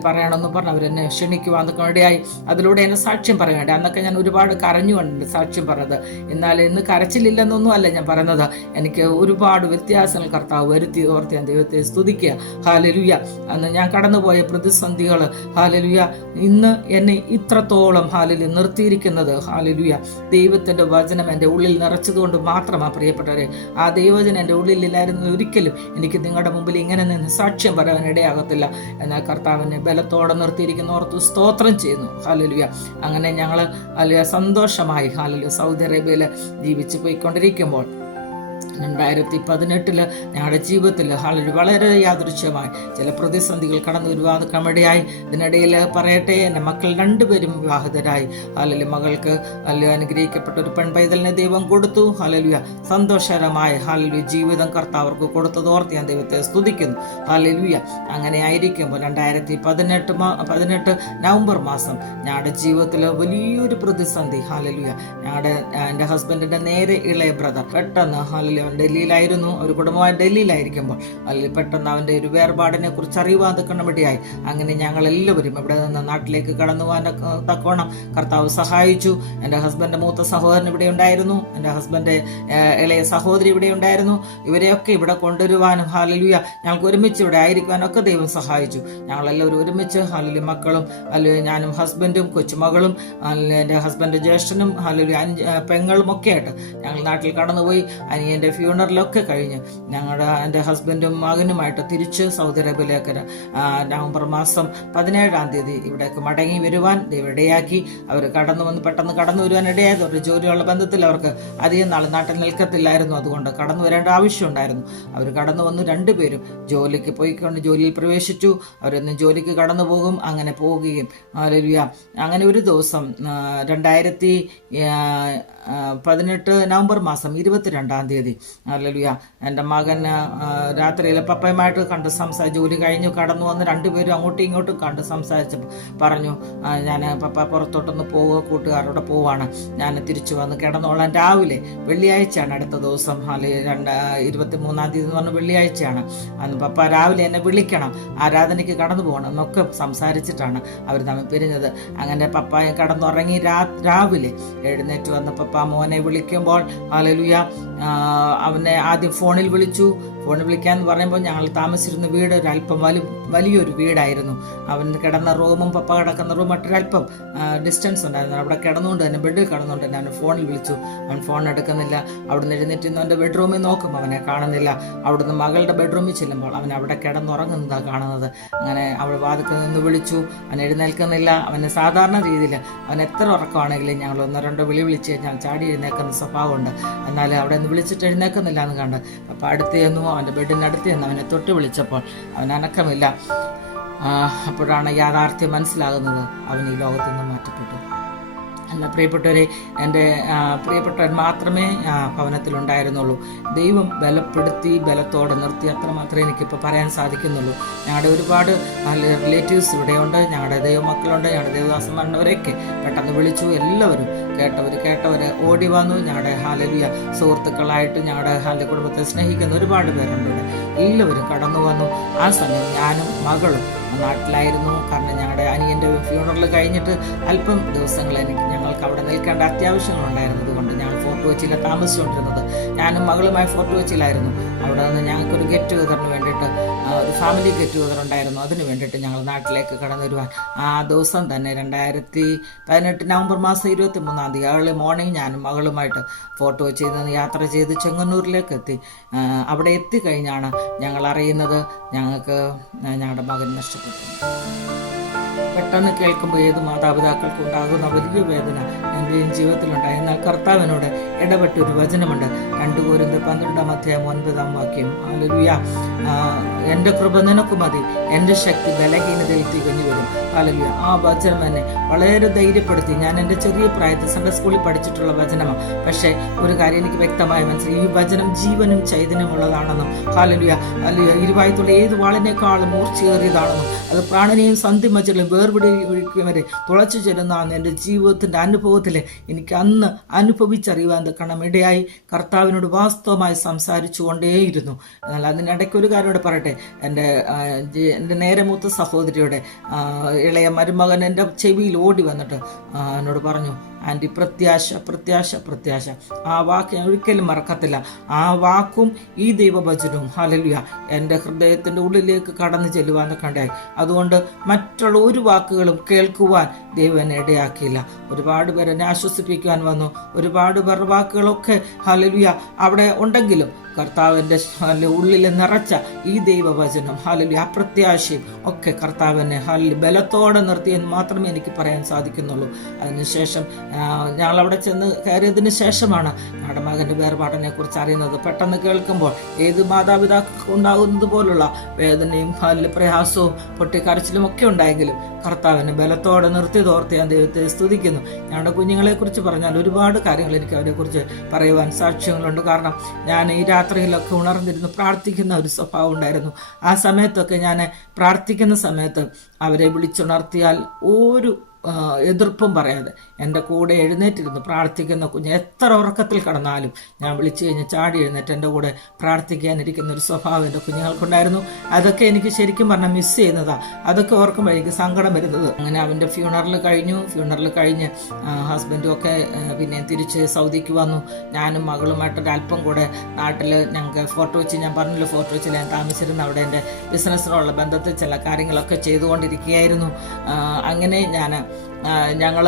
പറയണമെന്ന് പറഞ്ഞ് അവരെന്നെ ക്ഷണിക്കുവാൻ ഇടയായി. അതിലൂടെ എന്നെ സാക്ഷ്യം പറയാൻ വേണ്ടി അന്നൊക്കെ ഞാൻ ഒരുപാട് കരഞ്ഞുകൊണ്ട് സാക്ഷ്യം പറഞ്ഞത്. എന്നാൽ ഇന്ന് കരച്ചിലില്ലെന്നൊന്നും അല്ല ഞാൻ പറയുന്നത്. എനിക്ക് ഒരുപാട് വ്യത്യാസങ്ങൾ കർത്താവ് വരുത്തി. ഓർത്ത് ഞാൻ ദൈവത്തെ സ്തുതിക്കുക. ഹല്ലേലൂയ അന്ന് ഞാൻ കടന്നുപോയ പ്രതിസന്ധികൾ ഹല്ലേലൂയ ഇന്ന് എന്നെ ഇത്രത്തോളം ഹല്ലേലൂയ നിർത്തിയിരിക്കുന്നത് ഹല്ലേലൂയ ദൈവത്തിൻ്റെ വചനം എൻ്റെ ഉള്ളിൽ നിറച്ചതുകൊണ്ട് മാത്രമാണ്. പ്രിയപ്പെട്ടവരെ, ആ ദൈവവചനം എൻ്റെ ഉള്ളിലില്ലായിരുന്നു ഒരിക്കലും എനിക്ക് നിങ്ങളുടെ മുമ്പിൽ ഇങ്ങനെ നിന്ന് സാക്ഷ്യം പറയാൻ ഇടയാകത്തില്ല. എന്നാൽ കർത്താവിനെ ബലത്തോടെ നിർത്തിയിരിക്കുന്ന ഓർത്ത് സ്തോത്രം ചെയ്യുന്നു. ഹല്ലേലൂയ അങ്ങനെ ഞങ്ങൾ ഹല്ലേലൂയ സന്തോഷമായി ഹല്ലേലൂയ സൗദി അറേബ്യയിൽ ജീവിച്ച് പോയിക്കൊണ്ടിരിക്കുമ്പോൾ 2018 ഞങ്ങളുടെ ജീവിതത്തിൽ വളരെ യാദൃശ്യമായി ചില പ്രതിസന്ധികൾ കടന്നു വരുവാൻ കമടിയായി. ഇതിനിടയിൽ പറയട്ടെ, എൻ്റെ മക്കൾ 2 പേരും വിവാഹിതരായി. ഹല്ലേലൂയ മകൾക്ക് ഹല്ലേലൂയ അനുഗ്രഹിക്കപ്പെട്ട ഒരു പെൺപൈതലിനെ ദൈവം കൊടുത്തു. ഹല്ലേലൂയ സന്തോഷകരമായ ഹല്ലേലൂയ ജീവിതം കർത്താവർക്ക് കൊടുത്തതോർത്ത് ഞാൻ ദൈവത്തെ സ്തുതിക്കുന്നു. ഹല്ലേലൂയ അങ്ങനെ ആയിരിക്കുമ്പോൾ 2018 നവംബർ മാസം ഞങ്ങളുടെ ജീവിതത്തിൽ വലിയൊരു പ്രതിസന്ധി. ഹല്ലേലൂയ എൻ്റെ ഹസ്ബൻഡിൻ്റെ നേരെ ഇളയ ബ്രദർ പെട്ടെന്ന് ഹല്ലേലൂയ ഡൽഹിയിലായിരുന്നു, ഒരു കുടുംബമായി ഡൽഹിയിലായിരിക്കുമ്പോൾ അല്ലെങ്കിൽ പെട്ടെന്ന് അവൻ്റെ ഒരു വേർപാടിനെ കുറിച്ച് അറിയുവാൻ തക്കണമിടയായി. അങ്ങനെ ഞങ്ങളെല്ലാവരും ഇവിടെ നിന്ന് നാട്ടിലേക്ക് കടന്നു പോകാൻ തക്കോണം കർത്താവ് സഹായിച്ചു. എൻ്റെ ഹസ്ബൻഡ് മൂത്ത സഹോദരൻ ഇവിടെ ഉണ്ടായിരുന്നു, എൻ്റെ ഹസ്ബൻഡ് ഇളയ സഹോദരി ഇവിടെ ഉണ്ടായിരുന്നു. ഇവരെയൊക്കെ ഇവിടെ കൊണ്ടുവരുവാനും ഹല്ലേലൂയ ഞങ്ങൾക്ക് ഒരുമിച്ച് ഇവിടെ ആയിരിക്കുവാനൊക്കെ ദൈവം സഹായിച്ചു. ഞങ്ങളെല്ലാവരും ഒരുമിച്ച് ഹല്ലേലൂയ മക്കളും ഹല്ലേലൂയ ഞാനും ഹസ്ബൻഡും കൊച്ചുമകളും എൻ്റെ ഹസ്ബൻഡ് ജ്യേഷ്ഠനും ഹല്ലേലൂയ പെങ്ങളും ഒക്കെ ആയിട്ട് ഞങ്ങൾ നാട്ടിൽ കടന്നുപോയി. അനിയൻ്റെ ഫ്യൂണറലൊക്കെ കഴിഞ്ഞ് എൻ്റെ ഹസ്ബൻഡും മകനുമായിട്ട് തിരിച്ച് സൗദി അറേബ്യയിലേക്ക് നവംബർ മാസം 17 ഇവിടേക്ക് മടങ്ങി വരുവാൻ ഇടയാക്കി. അവർ പെട്ടെന്ന് കടന്നു വരുവാൻ ഇടയായത് ഒരു ജോലിയുള്ള ബന്ധത്തിൽ അവർക്ക് അധികം നാൾ നാട്ടിൽ നിൽക്കത്തില്ലായിരുന്നു. അതുകൊണ്ട് കടന്നു വരേണ്ട ആവശ്യമുണ്ടായിരുന്നു. അവർ കടന്നു വന്നു. 2 പേരും ജോലിക്ക് പോയിക്കൊണ്ട് ജോലിയിൽ പ്രവേശിച്ചു. അവരൊന്നും ജോലിക്ക് കടന്നു പോകും. അങ്ങനെ പോവുകയും ഹല്ലേലൂയ അങ്ങനെ ഒരു ദിവസം 2018 നവംബർ മാസം 22 ഹല്ലേലൂയ എൻ്റെ മകൻ രാത്രിയിൽ പപ്പയുമായിട്ട് കണ്ട് ജോലി കഴിഞ്ഞു കടന്നു വന്ന് 2 പേരും അങ്ങോട്ടും ഇങ്ങോട്ടും കണ്ട് സംസാരിച്ച് പറഞ്ഞു, ഞാൻ പപ്പ പുറത്തോട്ടൊന്ന് പോവുക, കൂട്ടുകാരോടെ പോവാണ്, ഞാൻ തിരിച്ചു വന്ന് കിടന്നോളാൻ. രാവിലെ വെള്ളിയാഴ്ചയാണ്, അടുത്ത ദിവസം 23 എന്ന് പറഞ്ഞ വെള്ളിയാഴ്ചയാണ്. അന്ന് പപ്പ രാവിലെ എന്നെ വിളിക്കണം, ആരാധനയ്ക്ക് കടന്നു പോകണം എന്നൊക്കെ സംസാരിച്ചിട്ടാണ് അവർ തമ്മിൽ പിരിഞ്ഞത്. അങ്ങനെ പപ്പായ കടന്നുറങ്ങി രാവിലെ എഴുന്നേറ്റ് വന്ന പപ്പ മോനെ വിളിക്കുമ്പോൾ ഹല്ലേലൂയ അവനെ ആദ്യം ഫോണിൽ വിളിക്കാന്ന് പറയുമ്പോൾ ഞങ്ങൾ താമസിച്ചിരുന്ന വീട് ഒരല്പം വലിയൊരു വീടായിരുന്നു. അവൻ കിടന്ന റൂമും പപ്പ കിടക്കുന്ന റൂം മറ്റൊരല്പം ഡിസ്റ്റൻസ് ഉണ്ടായിരുന്നു. അവിടെ കിടന്നുകൊണ്ട് തന്നെ ബെഡിൽ കിടന്നുകൊണ്ട് തന്നെ അവൻ ഫോണിൽ വിളിച്ചു. അവൻ ഫോൺ എടുക്കുന്നില്ല. അവിടുന്ന് എഴുന്നേറ്റ് അവൻ്റെ ബെഡ്റൂമിൽ നോക്കുമ്പോൾ അവനെ കാണുന്നില്ല. അവിടുന്ന് മകളുടെ ബെഡ്റൂമിൽ ചെല്ലുമ്പോൾ അവൻ അവിടെ കിടന്നുറങ്ങുന്നതാണ് കാണുന്നത്. അങ്ങനെ അവൾ വാതിൽക്കൽ നിന്ന് വിളിച്ചു. അവൻ എഴുന്നേൽക്കുന്നില്ല. അവന് സാധാരണ രീതിയിൽ അവൻ എത്ര ഉറക്കമാണെങ്കിലും ഞങ്ങൾ 1-2 വിളിച്ച് കഴിഞ്ഞാൽ ചാടി എഴുന്നേൽക്കുന്ന സ്വഭാവമുണ്ട്. എന്നാൽ അവിടെ നിന്ന് വിളിച്ചിട്ട് എഴുന്നേൽക്കുന്നില്ല എന്ന് കണ്ട് അപ്പോൾ അടുത്ത് ചെന്നു, അവൻ്റെ ബെഡിനടുത്ത് ചെന്ന് അവനെ തൊട്ട് വിളിച്ചപ്പോൾ അവൻ അനക്കമില്ല. അപ്പോഴാണ് യാഥാർത്ഥ്യം മനസ്സിലാകുന്നത്, അവൻ ഈ ലോകത്തു നിന്ന് മാറ്റപ്പെട്ടു. എന്നാൽ പ്രിയപ്പെട്ടവരെ, എൻ്റെ പ്രിയപ്പെട്ടവർ മാത്രമേ ഭവനത്തിലുണ്ടായിരുന്നുള്ളൂ. ദൈവം ബലത്തോടെ നിർത്തി, അത്രമാത്രമേ എനിക്കിപ്പോൾ പറയാൻ സാധിക്കുന്നുള്ളൂ. ഞങ്ങളുടെ ഒരുപാട് റിലേറ്റീവ്സ് ഇവിടെയുണ്ട്, ഞങ്ങളുടെ ദൈവമക്കളുണ്ട്, ഞങ്ങളുടെ ദേവദാസന്മാരവരെയൊക്കെ പെട്ടെന്ന് വിളിച്ചു. എല്ലാവരും കേട്ടവർ ഓടി വന്നു. ഞങ്ങളുടെ ഹല്ലേലൂയ സുഹൃത്തുക്കളായിട്ട് ഞങ്ങളുടെ കുടുംബത്തെ സ്നേഹിക്കുന്ന ഒരുപാട് പേരുണ്ട് ഇവിടെ. എല്ലാവരും കടന്നു വന്നു. ആ സമയം ഞാനും മകളും നാട്ടിലായിരുന്നു. കാരണം ഞങ്ങളുടെ അനിയൻ്റെ ഫ്യൂണറൽ കഴിഞ്ഞിട്ട് അല്പം ദിവസങ്ങൾ ഞങ്ങൾക്ക് അവിടെ നിൽക്കേണ്ട അത്യാവശ്യങ്ങളുണ്ടായിരുന്നത് കൊണ്ട് ഞങ്ങൾ ഫോർട്ട് കൊച്ചിയിലാണ് താമസിച്ചുകൊണ്ടിരുന്നത്. ഞാനും മകളുമായി ഫോർട്ട് കൊച്ചിയിലായിരുന്നു. അവിടെ നിന്ന് ഞങ്ങൾക്കൊരു ഗെറ്റ് ടുഗദറിന് വേണ്ടിയിട്ട് ഒരു ഫാമിലി ഗെറ്റ് ടുഗദർ ഉണ്ടായിരുന്നു. അതിന് വേണ്ടിയിട്ട് ഞങ്ങൾ നാട്ടിലേക്ക് കടന്നു വരുവാൻ ആ ദിവസം തന്നെ 2018 നവംബർ മാസം 23 ഏർലി മോർണിംഗ് ഞാനും മകളുമായിട്ട് ഫോട്ടോ ചെയ്ത് യാത്ര ചെയ്ത് ചെങ്ങന്നൂരിലേക്ക് എത്തി. അവിടെ എത്തിക്കഴിഞ്ഞാണ് ഞങ്ങൾ അറിയുന്നത് ഞങ്ങൾക്ക് ഞങ്ങളുടെ മകൻ നഷ്ടപ്പെട്ടു. പെട്ടെന്ന് കേൾക്കുമ്പോൾ ഏത് മാതാപിതാക്കൾക്കും ഉണ്ടാകുന്ന വലിയ വേദന എൻ്റെയും ജീവിതത്തിലുണ്ടായി. എന്നാൽ കർത്താവിനോട് ഇടപെട്ടൊരു വചനമുണ്ട്, 2 കൊരിന്ത്യർ 12:9 ഹല്ലേലൂയ. എൻ്റെ കൃപ നിനക്ക് മതി, എൻ്റെ ശക്തി ബലഹീനതയിൽ തികഞ്ഞു വരും. ഹല്ലേലൂയ. ആ വചനം എന്നെ വളരെ ധൈര്യപ്പെടുത്തി. ഞാൻ എൻ്റെ ചെറിയ പ്രായത്തിൽ സൺഡേ സ്കൂളിൽ പഠിച്ചിട്ടുള്ള വചനമാണ്. പക്ഷേ ഒരു കാര്യം എനിക്ക് വ്യക്തമായി മനസ്സിലായി, ഈ വചനം ജീവനും ചൈതന്യമുള്ളതാണെന്നും ഹല്ലേലൂയ ഹല്ലേലൂയ ഇരുവായത്തുള്ള ഏത് വാളിനേക്കാളും മൂർച്ചയേറിയതാണെന്നും അത് പ്രാണനെയും സന്ധിമജ്ജകളും വേർപിടിക്കും വരെ തുളച്ചു ചെല്ലുന്നതാണ് എൻ്റെ ജീവിതത്തിൻ്റെ അനുഭവത്തിൽ എനിക്ക് അന്ന് അനുഭവിച്ചറിയുവാൻ തക്കണം ഇടയായി. കർത്താവിനോട് വാസ്തവമായി സംസാരിച്ചു കൊണ്ടേയിരുന്നു. എന്നാൽ അതിനിടയ്ക്ക് ഒരു കാര്യം കൂടെ പറയട്ടെ. എൻ്റെ നേരെ മൂത്ത സഹോദരിയുടെ ഇളയ മരുമകൻ എൻ്റെ ചെവിയിൽ ഓടി വന്നിട്ട് എന്നോട് പറഞ്ഞു, ആൻറ്റി പ്രത്യാശ പ്രത്യാശ പ്രത്യാശ. ആ വാക്ക് ഞാൻ ഒരിക്കലും മറക്കത്തില്ല. ആ വാക്കും ഈ ദൈവവചനവും ഹല്ലേലൂയ എൻ്റെ ഹൃദയത്തിൻ്റെ ഉള്ളിലേക്ക് കടന്നു ചെല്ലുവാനൊക്കെ ഉണ്ടായി. അതുകൊണ്ട് മറ്റുള്ള ഒരു വാക്കുകളും കേൾക്കുവാൻ ദൈവം എന്നെ ഇടയാക്കിയില്ല. ഒരുപാട് പേർ എന്നെ ആശ്വസിപ്പിക്കുവാൻ വന്നു. ഒരുപാട് പേർ വാക്കുകളൊക്കെ ഹല്ലേലൂയ അവിടെ ഉണ്ടെങ്കിലും കർത്താവിൻ്റെ ഉള്ളിൽ നിറച്ച ഈ ദൈവവചനം ഹല്ലേലൂയ അപ്രത്യാശയും ഒക്കെ കർത്താവിനെ ബലത്തോടെ നിർത്തിയെന്ന് മാത്രമേ എനിക്ക് പറയാൻ സാധിക്കുന്നുള്ളൂ. അതിനുശേഷം ഞങ്ങളവിടെ ചെന്ന് കയറിയതിന് ശേഷമാണ് ഞങ്ങളുടെ മകൻ്റെ വേർപാടിനെ കുറിച്ച് അറിയുന്നത്. പെട്ടെന്ന് കേൾക്കുമ്പോൾ ഏത് മാതാപിതാക്കൾക്ക് ഉണ്ടാകുന്നത് പോലുള്ള വേദനയും പ്രയാസവും പൊട്ടിക്കരച്ചിലും ഒക്കെ ഉണ്ടായെങ്കിലും കർത്താവിനെ ബലത്തോടെ നിർത്തി തോർത്തി ഞാൻ ദൈവത്തെ സ്തുതിക്കുന്നു. ഞങ്ങളുടെ കുഞ്ഞുങ്ങളെക്കുറിച്ച് പറഞ്ഞാൽ ഒരുപാട് കാര്യങ്ങൾ എനിക്ക് അവരെക്കുറിച്ച് പറയുവാൻ സാക്ഷ്യങ്ങളുണ്ട്. കാരണം ഞാൻ ഈ രാത്രിയിലൊക്കെ ഉണർന്നിരുന്ന് പ്രാർത്ഥിക്കുന്ന ഒരു സ്വഭാവം ഉണ്ടായിരുന്നു. ആ സമയത്തൊക്കെ ഞാൻ പ്രാർത്ഥിക്കുന്ന സമയത്ത് അവരെ വിളിച്ചുണർത്തിയാൽ ഒരു എതിർപ്പും പറയാതെ എൻ്റെ കൂടെ എഴുന്നേറ്റിരുന്നു പ്രാർത്ഥിക്കുന്ന കുഞ്ഞ് എത്ര ഉറക്കത്തിൽ കിടന്നാലും ഞാൻ വിളിച്ചു കഴിഞ്ഞ് ചാടി എഴുന്നേറ്റ് എൻ്റെ കൂടെ പ്രാർത്ഥിക്കാനിരിക്കുന്ന ഒരു സ്വഭാവം എൻ്റെ കുഞ്ഞുങ്ങൾക്കുണ്ടായിരുന്നു. അതൊക്കെ എനിക്ക് ശരിക്കും പറഞ്ഞാൽ മിസ് ചെയ്യുന്നതാണ്. അതൊക്കെ ഓർക്കുമ്പോൾ എനിക്ക് സങ്കടം വരുന്നത്. അങ്ങനെ അവൻ്റെ ഫ്യൂണറൽ കഴിഞ്ഞ് ഹസ്ബൻഡും ഒക്കെ പിന്നെ തിരിച്ച് സൗദിക്ക് വന്നു. ഞാനും മകളുമായിട്ടൊരല്പം കൂടെ നാട്ടിൽ ഞങ്ങൾക്ക് ഫോർട്ട് കൊച്ചി, ഞാൻ പറഞ്ഞല്ലോ ഫോർട്ട് കൊച്ചിയിൽ ഞാൻ താമസിച്ചിരുന്നു. അവിടെ എൻ്റെ ബിസിനസ്സിനുള്ള ബന്ധത്തിൽ ചില കാര്യങ്ങളൊക്കെ ചെയ്തുകൊണ്ടിരിക്കുകയായിരുന്നു. അങ്ങനെ ഞങ്ങൾ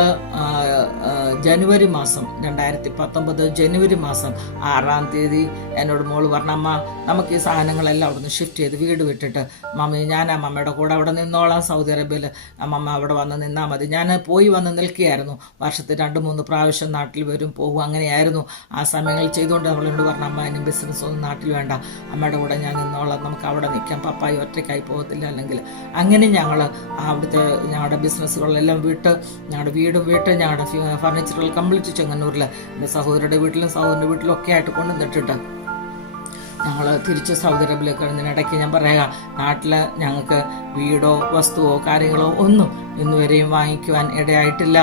ജനുവരി മാസം 2019 ജനുവരി മാസം 6-ാം തീയതി എന്നോട് മോള് പറഞ്ഞു, അമ്മ നമുക്ക് ഈ സാധനങ്ങളെല്ലാം അവിടെ നിന്ന് ഷിഫ്റ്റ് ചെയ്ത് വീട് വിട്ടിട്ട് മമ്മി ഞാൻ അമ്മമ്മയുടെ കൂടെ അവിടെ നിന്നോളാം, സൗദി അറേബ്യയിൽ അമ്മമ്മ അവിടെ വന്ന് നിന്നാൽ മതി. ഞാൻ പോയി വന്ന് നിൽക്കുകയായിരുന്നു. വർഷത്തിൽ 2-3 പ്രാവശ്യം നാട്ടിൽ വരും പോകും, അങ്ങനെയായിരുന്നു ആ സമയങ്ങളിൽ ചെയ്തുകൊണ്ട്. അവളോട് പറഞ്ഞു, അമ്മ ഇനി ബിസിനസ് ഒന്നും നാട്ടിൽ വേണ്ട, അമ്മയുടെ കൂടെ ഞാൻ നിന്നോളാം, നമുക്ക് അവിടെ നിൽക്കാം, പപ്പായി ഒറ്റയ്ക്കായി പോകത്തില്ല അല്ലെങ്കിൽ. അങ്ങനെ ഞങ്ങൾ അവിടുത്തെ ഞങ്ങളുടെ ബിസിനസ്സുകളെല്ലാം വിട്ട് ഞങ്ങളുടെ വീടും ഞങ്ങളുടെ ഫർണിച്ചറുകൾ കംപ്ലീറ്റ് ചെങ്ങന്നൂരിൽ എൻ്റെ സഹോദരിയുടെ വീട്ടിലും സഹോദരൻ്റെ വീട്ടിലും ഒക്കെ ആയിട്ട് കൊണ്ടുവന്നിട്ടിട്ട് ഞങ്ങൾ തിരിച്ച് സൗദി അറേബ്യയിലേക്ക് വരുന്നതിനിടയ്ക്ക് ഞാൻ പറയാം, നാട്ടിൽ ഞങ്ങൾക്ക് വീടോ വസ്തുവോ കാര്യങ്ങളോ ഒന്നും ഇന്നുവരെയും വാങ്ങിക്കുവാൻ ഇടയായിട്ടില്ല.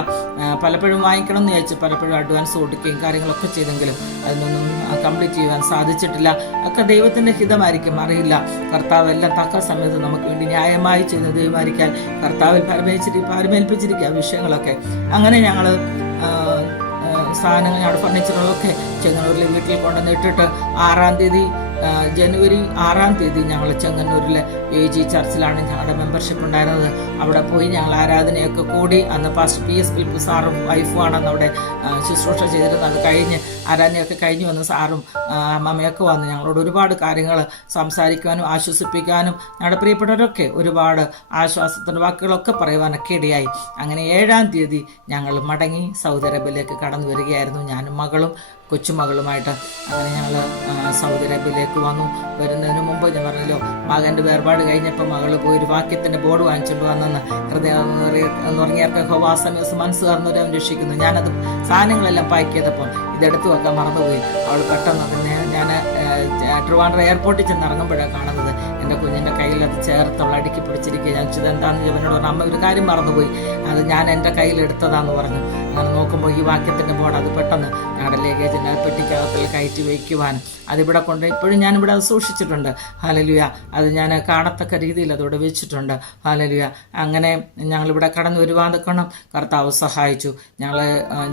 പലപ്പോഴും വാങ്ങിക്കണം എന്ന് ചോദിച്ചു, പലപ്പോഴും അഡ്വാൻസ് കൊടുക്കുകയും കാര്യങ്ങളൊക്കെ ചെയ്തെങ്കിലും അതിനൊന്നും കംപ്ലീറ്റ് ചെയ്യുവാൻ സാധിച്ചിട്ടില്ല. ഒക്കെ ദൈവത്തിൻ്റെ ഹിതമായിരിക്കും, അറിയില്ല. കർത്താവ് എല്ലാം തക്ക സമയത്ത് നമുക്ക് വേണ്ടി ന്യായമായി ചെയ്യുന്ന ദൈവമായിരിക്കാൻ കർത്താവിൽ പരമേൽപ്പിച്ചിരിക്കുക വിഷയങ്ങളൊക്കെ. അങ്ങനെ ഞങ്ങൾ സാധനങ്ങൾ ഞങ്ങളുടെ ഫർണിച്ചറുകളൊക്കെ ചെങ്ങന്നൂരിലെ വീട്ടിൽ കൊണ്ടുവന്നിട്ടിട്ട് ജനുവരി 6-ാം തീയതി ഞങ്ങൾ ചെങ്ങന്നൂരിലെ AG ചർച്ചിലാണ് ഞങ്ങളുടെ മെമ്പർഷിപ്പ് ഉണ്ടായിരുന്നത്. അവിടെ പോയി ഞങ്ങൾ ആരാധനയൊക്കെ കൂടി. അന്ന് പാസ്റ്റർ PS ഫിലിപ്പ് സാറും വൈഫുമാണ് അന്ന് അവിടെ ശുശ്രൂഷ ചെയ്തിരുന്നത്. അത് കഴിഞ്ഞ് ആരാധനയൊക്കെ കഴിഞ്ഞ് വന്ന് സാറും അമ്മമ്മയൊക്കെ വന്ന് ഞങ്ങളോട് ഒരുപാട് കാര്യങ്ങൾ സംസാരിക്കുവാനും ആശ്വസിപ്പിക്കാനും ഞങ്ങളുടെ പ്രിയപ്പെട്ടവരൊക്കെ ഒരുപാട് ആശ്വാസത്തിൻ്റെ വാക്കുകളൊക്കെ പറയുവാനൊക്കെ ഇടയായി. അങ്ങനെ 7-ാം തീയതി ഞങ്ങൾ മടങ്ങി സൗദി അറേബ്യയിലേക്ക് കടന്നു വരികയായിരുന്നു, ഞാനും മകളും കൊച്ചുമകളുമായിട്ട്. അങ്ങനെ ഞങ്ങൾ സൗദി അറേബ്യയിലേക്ക് വന്നു. വരുന്നതിന് മുമ്പ് ഞാൻ പറഞ്ഞല്ലോ, മകൻ്റെ വേർപാട് കഴിഞ്ഞപ്പോൾ മകൾ പോയി ഒരു വാക്യത്തിൻ്റെ ബോർഡ് വാങ്ങിച്ചുകൊണ്ട് വന്നെന്ന്. ഹൃദയം ഉറങ്ങിയവർക്ക് ഹോവാസമയസ് മനസ്സ് കാർന്നവരെ അവൻ രക്ഷിക്കുന്നു. ഞാനത് സാധനങ്ങളെല്ലാം പാക്ക് ചെയ്തപ്പോൾ ഇതെടുത്ത് വെക്കാൻ മറന്നുപോയി. അവൾ പെട്ടെന്ന് തന്നെ ഞാൻ ട്രിവാൻഡ്രം എയർപോർട്ടിൽ ചെന്ന് ഇറങ്ങുമ്പോഴാണ് കാണുന്നത് എൻ്റെ കുഞ്ഞിൻ്റെ കയ്യിൽ അത് ചേർത്തുള്ള അടുക്കി പിടിച്ചിരിക്കുക. ഞാൻ ചോദിച്ചത് എന്താണെന്ന് അവനോട് പറഞ്ഞു, അമ്മ ഒരു കാര്യം മറന്നുപോയി, അത് ഞാൻ എൻ്റെ കയ്യിലെടുത്തതാന്ന് പറഞ്ഞു. അങ്ങനെ നോക്കുമ്പോൾ ഈ വാക്യത്തിൻ്റെ ബോർഡ് അത് പെട്ടെന്ന് ഞങ്ങളുടെ ലഗേജിൻ്റെ പെട്ടിക്കകത്തിൽ കയറ്റി വയ്ക്കുവാൻ അതിവിടെ കൊണ്ട് ഇപ്പോഴും ഞാനിവിടെ അത് സൂക്ഷിച്ചിട്ടുണ്ട്. ഹല്ലേലൂയ. അത് ഞാൻ കാണത്തക്ക രീതിയിൽ അതോടെ വെച്ചിട്ടുണ്ട്. ഹല്ലേലൂയ. അങ്ങനെ ഞങ്ങളിവിടെ കടന്നു വരുവാൻ നിൽക്കണം. കർത്താവ് സഹായിച്ചു. ഞങ്ങൾ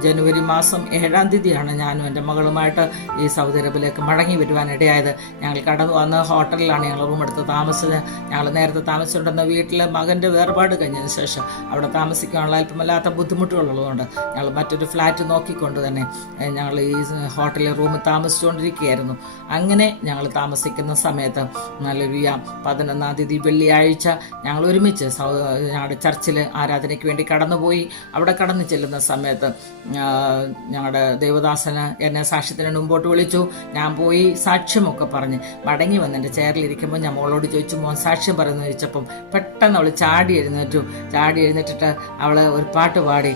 ജനുവരി മാസം 7-ാം തീയതിയാണ് ഞാനും എൻ്റെ മകളുമായിട്ട് ഈ സൗദി അറേബ്യയിലേക്ക് മടങ്ങി വരുവാൻ ഇടയായത്. ഞങ്ങൾ കടന്നു വന്ന് ഹോട്ടലിലാണ് ഞങ്ങൾ റൂം എടുത്ത് താമസിച്ചത്. ഞങ്ങൾ നേരത്തെ താമസിച്ചുകൊണ്ടിരുന്ന വീട്ടിൽ മകൻ്റെ വേർപാട് കഴിഞ്ഞതിന് ശേഷം അവിടെ താമസിക്കാനുള്ള അല്പമല്ലാത്ത ബുദ്ധിമുട്ടുകളുള്ളതുകൊണ്ട് ഞങ്ങൾ മറ്റൊരു ഫ്ലാറ്റ് നോക്കിക്കൊണ്ട് തന്നെ ഞങ്ങൾ ഈ ഹോട്ടലിൽ റൂമിൽ താമസിച്ചുകൊണ്ടിരിക്കുകയായിരുന്നു. അങ്ങനെ ഞങ്ങൾ താമസിക്കുന്ന സമയത്ത് ഹല്ലേലൂയ 11-ാം തീയതി വെള്ളിയാഴ്ച ഞങ്ങൾ ഒരുമിച്ച് ഞങ്ങളുടെ ചർച്ചിൽ ആരാധനയ്ക്ക് വേണ്ടി കടന്നുപോയി. അവിടെ കടന്നു ചെല്ലുന്ന സമയത്ത് ഞങ്ങളുടെ ദേവദാസന് എന്നെ സാക്ഷ്യത്തിന് മുമ്പോട്ട് വിളിച്ചു. ഞാൻ പോയി സാക്ഷ്യമൊക്കെ പറഞ്ഞ് മടങ്ങി വന്ന് എൻ്റെ ചെയറിലിരിക്കുമ്പോൾ ഞാൻ മോളോട് ചോദിച്ചു, മോൻ സാക്ഷ്യം പറയുന്നു ചോദിച്ചപ്പം പെട്ടെന്ന് അവൾ ചാടി എഴുന്നേറ്റിട്ട് അവൾ ഒരു പാട്ട് പാടി,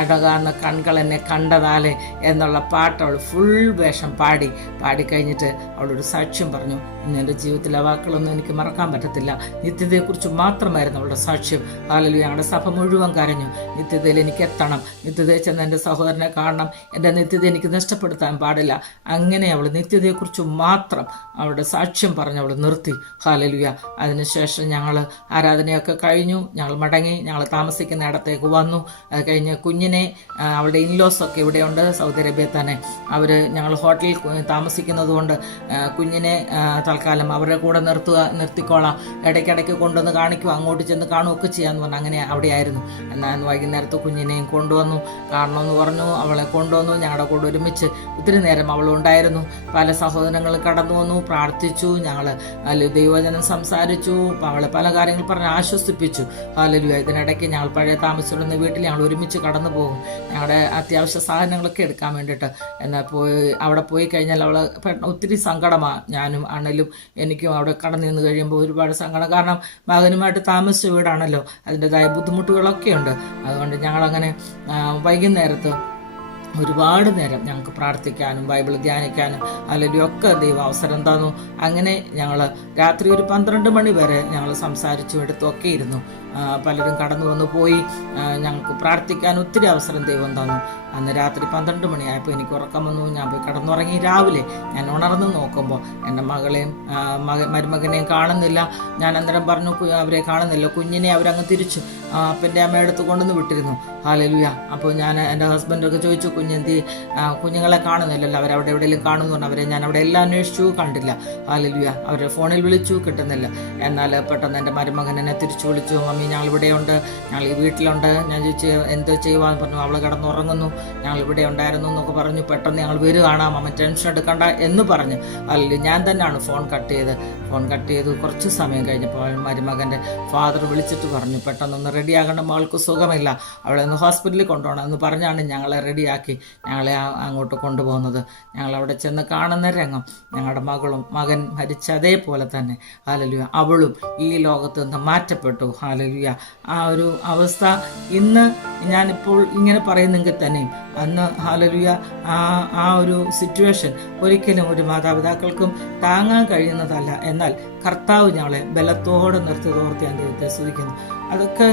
അടകാർന്ന കൺകൾ എന്നെ കണ്ടതാലേ എന്നുള്ള പാട്ട് അവൾ ഫുൾ വേഷം പാടിക്കഴിഞ്ഞിട്ട് അവളൊരു സാക്ഷ്യം പറഞ്ഞു. എൻ്റെ ജീവിതത്തിൽ ആ വാക്കുകളൊന്നും എനിക്ക് മറക്കാൻ പറ്റത്തില്ല. നിത്യതയെക്കുറിച്ച് മാത്രമായിരുന്നു അവളുടെ സാക്ഷ്യം. ഹല്ലേലൂയ. ഞങ്ങളുടെ സഭ മുഴുവൻ കരഞ്ഞു. നിത്യതയിൽ എനിക്ക് എത്തണം, നിത്യതയിൽ ചെന്ന് എൻ്റെ സഹോദരനെ കാണണം, എൻ്റെ നിത്യത എനിക്ക് നഷ്ടപ്പെടുത്താൻ പാടില്ല. അങ്ങനെ അവൾ നിത്യതയെക്കുറിച്ച് മാത്രം അവളുടെ സാക്ഷ്യം പറഞ്ഞ് അവൾ നിർത്തി. ഹല്ലേലൂയ. അതിനുശേഷം ഞങ്ങൾ ആരാധനയൊക്കെ കഴിഞ്ഞു. ഞങ്ങൾ മടങ്ങി ഞങ്ങൾ താമസിക്കുന്ന ഇടത്തേക്ക് വന്നു. അത് കഴിഞ്ഞ് കുഞ്ഞിനെ അവളുടെ ഇൻലോസൊക്കെ ഇവിടെയുണ്ട് സൗദി അറേബ്യയിൽ തന്നെ. ഞങ്ങൾ ഹോട്ടലിൽ താമസിക്കുന്നത് കൊണ്ട് കുഞ്ഞിനെ തൽക്കാലം അവരുടെ കൂടെ നിർത്തിക്കോളാം, ഇടയ്ക്കിടയ്ക്ക് കൊണ്ടുവന്ന് കാണിക്കുക, അങ്ങോട്ട് ചെന്ന് കാണുകയൊക്കെ ചെയ്യാമെന്ന് പറഞ്ഞു. അങ്ങനെ അവിടെയായിരുന്നു. എന്നാൽ വൈകുന്നേരത്ത് കുഞ്ഞിനെയും കൊണ്ടുവന്നു, കാണണമെന്ന് പറഞ്ഞു. അവളെ കൊണ്ടുവന്നു. ഞങ്ങളുടെ കൂടെ ഒരുമിച്ച് ഒത്തിരി നേരം അവളുണ്ടായിരുന്നു. പല സഹോദരങ്ങൾ കടന്നു വന്നു, പ്രാർത്ഥിച്ചു. ഞങ്ങൾ ദൈവവചനം സംസാരിച്ചു, അവളെ പല കാര്യങ്ങൾ പറഞ്ഞ് ആശ്വസിപ്പിച്ചു. ഹല്ലേലൂയ. ഇതിനിടയ്ക്ക് ഞങ്ങൾ പഴയ താമസിച്ചിരുന്ന വീട്ടിൽ ഞങ്ങൾ ഒരുമിച്ച് കടന്നു പോകും, ഞങ്ങളുടെ അത്യാവശ്യ സാധനങ്ങളൊക്കെ എടുക്കാൻ വേണ്ടിയിട്ട്. എന്നാൽ അവിടെ പോയി കഴിഞ്ഞാൽ അവൾ ഒത്തിരി സങ്കടമാണ്. ഞാനും അണലും എനിക്കും അവിടെ കടന്നു നിന്ന് കഴിയുമ്പോൾ ഒരുപാട് സങ്കടം. കാരണം മകനുമായിട്ട് താമസിച്ച വീടാണല്ലോ, അതിൻ്റെതായ ബുദ്ധിമുട്ടുകളൊക്കെ ഉണ്ട്. അതുകൊണ്ട് ഞങ്ങളങ്ങനെ വൈകുന്നേരത്ത് ഒരുപാട് നേരം ഞങ്ങൾക്ക് പ്രാർത്ഥിക്കാനും ബൈബിൾ ധ്യാനിക്കാനും അല്ലെങ്കിൽ ഒക്കെ ദൈവം അവസരം തന്നു. അങ്ങനെ ഞങ്ങൾ രാത്രി ഒരു 12 മണി വരെ ഞങ്ങൾ സംസാരിച്ചു എടുത്തൊക്കെ ഇരുന്നു. പലരും കടന്നു വന്നു പോയി. ഞങ്ങൾക്ക് പ്രാർത്ഥിക്കാൻ ഒത്തിരി അവസരം ദൈവം തന്നു. അന്ന് രാത്രി 12 മണിയായപ്പോൾ എനിക്ക് ഉറക്കം വന്നു. ഞാൻ പോയി കിടന്നുറങ്ങി. രാവിലെ ഞാൻ ഉണർന്ന് നോക്കുമ്പോൾ എൻ്റെ മകളെയും മരുമകനെയും കാണുന്നില്ല. ഞാൻ അന്നേരം പറഞ്ഞു, അവരെ കാണുന്നില്ല. കുഞ്ഞിനെ അവരങ്ങ് തിരിച്ചു അപ്പൻ്റെ അമ്മയെടുത്ത് കൊണ്ടുവന്ന് വിട്ടിരുന്നു. ഹല്ലേലൂയ. അപ്പോൾ ഞാൻ എൻ്റെ ഹസ്ബൻഡൊക്കെ ചോദിച്ചു, കുഞ്ഞുങ്ങളെ കാണുന്നില്ലല്ലോ, അവരവിടെ എവിടെയെങ്കിലും കാണുന്നുണ്ട്. അവരെ ഞാൻ അവിടെ എല്ലാം അന്വേഷിച്ചു, കണ്ടില്ല. ഹല്ലേലൂയ. അവരെ ഫോണിൽ വിളിച്ചു, കിട്ടുന്നില്ല. എന്നാൽ പെട്ടെന്ന് എൻ്റെ മരുമകൻ എന്നെ തിരിച്ചു വിളിച്ചു, മമ്മി ഞങ്ങളിവിടെയുണ്ട്, ഞങ്ങൾ ഈ വീട്ടിലുണ്ട്. ഞാൻ ചോദിച്ചു എന്ത് ചെയ്യുവാന്ന് പറഞ്ഞു. അവൾ കിടന്നുറങ്ങുന്നു, ഞങ്ങളിവിടെ ഉണ്ടായിരുന്നു എന്നൊക്കെ പറഞ്ഞു. പെട്ടെന്ന് ഞങ്ങൾ വരുവാണ്, അമ്മ ടെൻഷൻ എടുക്കണ്ട എന്ന് പറഞ്ഞ് അല്ലെങ്കിൽ ഞാൻ തന്നെയാണ് ഫോൺ കട്ട് ചെയ്ത് കുറച്ച് സമയം കഴിഞ്ഞപ്പോൾ മരുമകൻ്റെ ഫാദർ വിളിച്ചിട്ട് പറഞ്ഞു, പെട്ടെന്നൊന്ന് റെഡിയാകേണ്ട, മകൾക്ക് സുഖമില്ല, അവളെ ഒന്ന് ഹോസ്പിറ്റലിൽ കൊണ്ടുപോകണം എന്ന് പറഞ്ഞാണ് ഞങ്ങളെ റെഡിയാക്കി ഞങ്ങളെ അങ്ങോട്ട് കൊണ്ടുപോകുന്നത്. ഞങ്ങളവിടെ ചെന്ന് കാണുന്ന രംഗം ഞങ്ങളുടെ മകൻ മരിച്ച അതേപോലെ തന്നെ ഹല്ലേലൂയ അവളും ഈ ലോകത്ത് നിന്ന് മാറ്റപ്പെട്ടു. ഹല്ലേലൂയ. ആ ഒരു അവസ്ഥ ഇന്ന് ഞാനിപ്പോൾ ഇങ്ങനെ പറയുന്നെങ്കിൽ തന്നെയും അന്ന് ഹല്ലേലൂയ ആ ഒരു സിറ്റുവേഷൻ ഒരിക്കലും ഒരു മാതാപിതാക്കൾക്കും താങ്ങാൻ കഴിയുന്നതല്ല. എന്നാൽ കർത്താവ് ഞങ്ങളെ ബലത്തോടെ നിർത്തി ഞാൻ ദൈവത്തെ സ്തുതിക്കുന്നു. അതൊക്കെ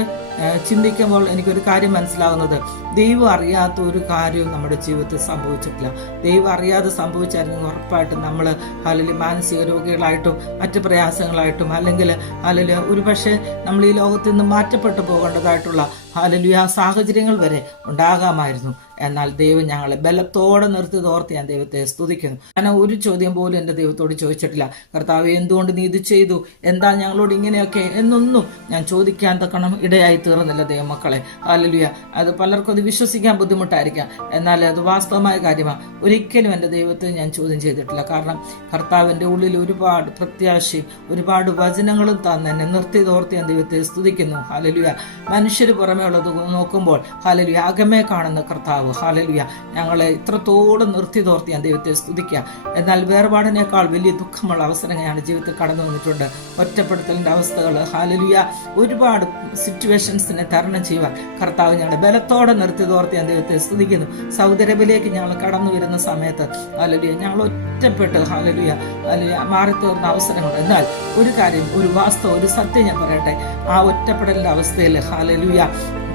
ചിന്തിക്കുമ്പോൾ എനിക്കൊരു കാര്യം മനസ്സിലാകുന്നത്, ദൈവം അറിയാത്ത ഒരു കാര്യവും നമ്മുടെ ജീവിതത്തിൽ സംഭവിച്ചിട്ടില്ല. ദൈവം അറിയാതെ സംഭവിച്ചായിരുന്നു ഉറപ്പായിട്ടും നമ്മൾ അല്ലെങ്കിൽ മാനസിക രോഗികളായിട്ടും മറ്റ് പ്രയാസങ്ങളായിട്ടും അല്ലെങ്കിൽ ഒരു പക്ഷേ നമ്മൾ ഈ ലോകത്തിൽ നിന്ന് മാറ്റപ്പെട്ടു പോകേണ്ടതായിട്ടുള്ള സാഹചര്യങ്ങൾ വരെ ഉണ്ടാകാമായിരുന്നു. എന്നാൽ ദൈവം ഞങ്ങളെ ബലത്തോടെ നിർത്തി ഞാൻ ദൈവത്തെ സ്തുതിക്കുന്നു. ഞാൻ ഒരു ചോദ്യം പോലും എൻ്റെ ദൈവത്തോട് ചോദിച്ചിട്ടില്ല, കർത്താവ് എന്തുകൊണ്ട് നീ ഇത് ചെയ്തു, എന്താ ഞങ്ങളോട് ഇങ്ങനെയൊക്കെ എന്നൊന്നും ഞാൻ ചോദിക്കാൻ തക്കണം ഇടയായി തീർന്നില്ല ദൈവമക്കളെ. ഹല്ലേലൂയ. അത് പലർക്കും അത് വിശ്വസിക്കാൻ ബുദ്ധിമുട്ടായിരിക്കാം, എന്നാൽ അത് വാസ്തവമായ കാര്യമാണ്. ഒരിക്കലും എൻ്റെ ദൈവത്തെ ഞാൻ ചോദ്യം ചെയ്തിട്ടില്ല. കാരണം കർത്താവിൻ്റെ ഉള്ളിൽ ഒരുപാട് പ്രത്യാശയും ഒരുപാട് വചനങ്ങളും തന്ന് എന്നെ നിർത്തി ഞാൻ ദൈവത്തെ സ്തുതിക്കുന്നു. ഹല്ലേലൂയ. മനുഷ്യർ പുറമേ ഉള്ളത് നോക്കുമ്പോൾ ഹല്ലേലൂയ അകമേ കാണുന്ന കർത്താവ് ഹല്ലേലൂയ ഞങ്ങളെ ഇത്രത്തോളം നിർത്തി ഞാൻ ദൈവത്തെ സ്തുതിക്കുക. എന്നാൽ വേർപാടിനേക്കാൾ വലിയ ദുഃഖമുള്ള അവസരങ്ങൾ ഞങ്ങളുടെ ജീവിതത്തിൽ കടന്നു വന്നിട്ടുണ്ട്. ഒറ്റപ്പെടുത്തലിൻ്റെ അവസ്ഥകൾ ഹല്ലേലൂയ ഒരുപാട് സിറ്റുവേഷൻസിനെ തരണം ചെയ്യുവാൻ കർത്താവ് ഞങ്ങളുടെ ബലത്തോടെ നിർത്തി ഞാൻ ദൈവത്തെ സ്തുതിക്കുന്നു. സൗദി അറേബ്യയിലേക്ക് ഞങ്ങൾ കടന്നു വരുന്ന സമയത്ത് ഹല്ലേലൂയ ഞങ്ങൾ ഒറ്റപ്പെട്ട് ഹല്ലേലൂയ മാറി തീർന്ന അവസരങ്ങൾ. എന്നാൽ ഒരു കാര്യം, ഒരു വാസ്തവം, ഒരു സത്യം ഞാൻ പറയട്ടെ, ആ ഒറ്റപ്പെടലിൻ്റെ അവസ്ഥയിൽ ഹല്ലേലൂയ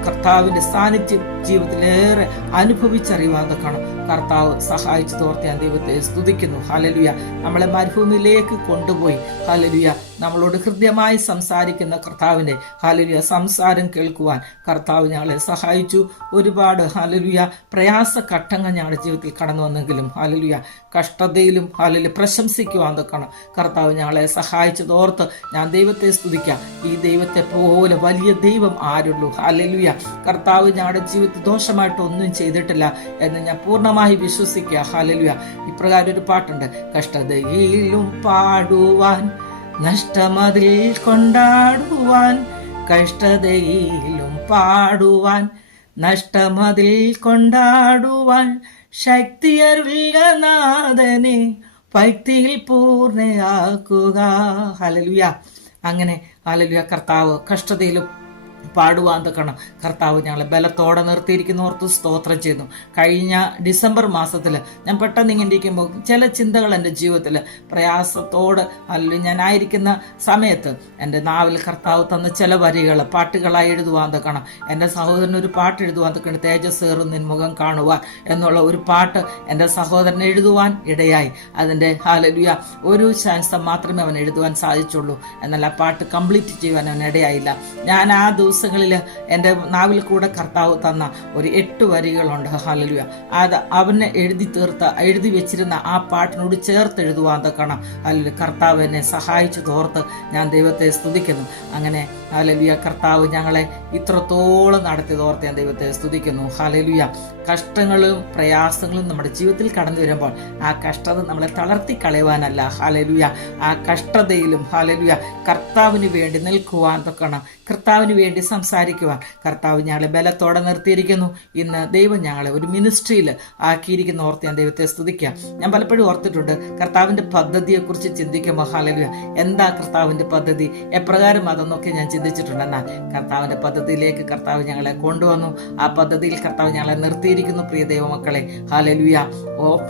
കർത്താവിൻ്റെ സാന്നിധ്യം ജീവിതത്തിലേറെ അനുഭവിച്ചറിയുവാൻ തക്കണം കർത്താവ് സഹായിച്ചു തോർത്ത് ഞാൻ ദൈവത്തെ സ്തുതിക്കുന്നു. ഹല്ലേലൂയ. നമ്മളെ മരുഭൂമിയിലേക്ക് കൊണ്ടുപോയി ഹല്ലേലൂയ നമ്മളോട് ഹൃദ്യമായി സംസാരിക്കുന്ന കർത്താവിൻ്റെ ഹല്ലേലൂയ സംസാരം കേൾക്കുവാൻ കർത്താവ് ഞങ്ങളെ സഹായിച്ചു. ഒരുപാട് ഹല്ലേലൂയ പ്രയാസ ഘട്ടങ്ങൾ ഞങ്ങളുടെ ജീവിതത്തിൽ കടന്നു വന്നെങ്കിലും ഹല്ലേലൂയ കഷ്ടതയിലും ഹല്ലേലൂയ പ്രശംസിക്കുവാൻ തക്കണം കർത്താവ് ഞങ്ങളെ സഹായിച്ചതോർത്ത് ഞാൻ ദൈവത്തെ സ്തുതിക്കാം. ഈ ദൈവത്തെ പോലെ വലിയ ദൈവം ആരുള്ളൂ. ഹല്ലേലൂയ. കർത്താവ് ഞങ്ങളുടെ ജീവിതത്തിൽ ദോഷമായിട്ടൊന്നും ചെയ്തിട്ടില്ല എന്ന് ഞാൻ പൂർണ്ണമായി വിശ്വസിക്കുക. ഹല്ലേലൂയ. ഇപ്രകാരം ഒരു പാട്ടുണ്ട്. കഷ്ടതയിലും പാടുവാൻ നഷ്ടമതിൽ കൊണ്ടാടുവാൻ, കഷ്ടതയിലും പാടുവാൻ നഷ്ടമതിൽ കൊണ്ടാടുവാൻ, ശക്തിയരുള്ള നാഥനെ ഭക്തിയിൽ പൂർണ്ണയാക്കുക. ഹല്ലേലൂയ. അങ്ങനെ ഹല്ലേലൂയ കർത്താവ് കഷ്ടതയിലും പാടുവാൻ തക്കണം കർത്താവ് ഞങ്ങളെ ബലത്തോടെ നിർത്തിയിരിക്കുന്നവർക്ക് സ്തോത്രം ചെയ്യുന്നു. കഴിഞ്ഞ ഡിസംബർ മാസത്തിൽ ഞാൻ പെട്ടെന്ന് ഇങ്ങനെ ഇരിക്കുമ്പോൾ ചില ചിന്തകൾ എൻ്റെ ജീവിതത്തിൽ പ്രയാസത്തോട് അല്ലെങ്കിൽ ഞാനായിരിക്കുന്ന സമയത്ത് എൻ്റെ നാവിൽ കർത്താവ് തന്ന ചില വരികൾ പാട്ടുകളായി എഴുതുവാൻ തക്കണം. എൻ്റെ സഹോദരൻ ഒരു പാട്ട് എഴുതുവാൻ തക്കണം. തേജസ്സേറും നിൻ മുഖം കാണുവാൻ എന്നുള്ള ഒരു പാട്ട് എൻ്റെ സഹോദരൻ എഴുതുവാൻ ഇടയായി. അതിൻ്റെ ഹല്ലേലൂയ ഒരു ചാൻസ് മാത്രമേ അവൻ എഴുതുവാൻ സാധിച്ചുള്ളൂ. എന്നാൽ ആ പാട്ട് കംപ്ലീറ്റ് ചെയ്യുവാൻ അവൻ ഇടയായില്ല. ഞാൻ ആ ദിവസങ്ങളിൽ എൻ്റെ നാവിൽ കൂടെ കർത്താവ് തന്ന ഒരു 8 വരികളുണ്ട്. ഹല്ലേലൂയ. അത് അവനെ എഴുതി വെച്ചിരുന്ന ആ പാട്ടിനോട് ചേർത്ത് എഴുതുവാൻ തക്കണം. ഹല്ലേലൂയ കർത്താവ് എന്നെ സഹായിച്ചു തോർത്ത് ഞാൻ ദൈവത്തെ സ്തുതിക്കുന്നു. അങ്ങനെ ഹല്ലേലൂയ കർത്താവ് ഞങ്ങളെ ഇത്രത്തോളം നടത്തി തോർത്ത് ഞാൻ ദൈവത്തെ സ്തുതിക്കുന്നു. ഹല്ലേലൂയ. കഷ്ടങ്ങളും പ്രയാസങ്ങളും നമ്മുടെ ജീവിതത്തിൽ കടന്നു വരുമ്പോൾ ആ കഷ്ടത നമ്മളെ തളർത്തി കളയുവാനല്ല. ഹല്ലേലൂയ. ആ കഷ്ടതയിലും ഹല്ലേലൂയ കർത്താവിന് വേണ്ടി നിൽക്കുവാൻ തക്കണം. കർത്താവിന് വേണ്ടി സംസാരിക്കുവാൻ കർത്താവ് ഞങ്ങളെ ബലത്തോടെ നിർത്തിയിരിക്കുന്നു. ഇന്ന് ദൈവം ഞങ്ങളെ ഒരു മിനിസ്ട്രിയിൽ ആക്കിയിരിക്കുന്ന ഓർത്ത് ഞാൻ ദൈവത്തെ സ്തുതിക്കാം. ഞാൻ പലപ്പോഴും ഓർത്തിട്ടുണ്ട് കർത്താവിൻ്റെ പദ്ധതിയെക്കുറിച്ച് ചിന്തിക്കുമ്പോൾ ഹല്ലേലൂയ എന്താ കർത്താവിൻ്റെ പദ്ധതി, എപ്രകാരം അതെന്നൊക്കെ ഞാൻ ചിന്തിച്ചിട്ടുണ്ട്. എന്നാൽ കർത്താവിൻ്റെ പദ്ധതിയിലേക്ക് കർത്താവ് ഞങ്ങളെ കൊണ്ടുവന്നു. ആ പദ്ധതിയിൽ കർത്താവ് ഞങ്ങളെ നിർത്തിയിരിക്കുന്നു. പ്രിയ ദൈവമക്കളെ ഹല്ലേലൂയ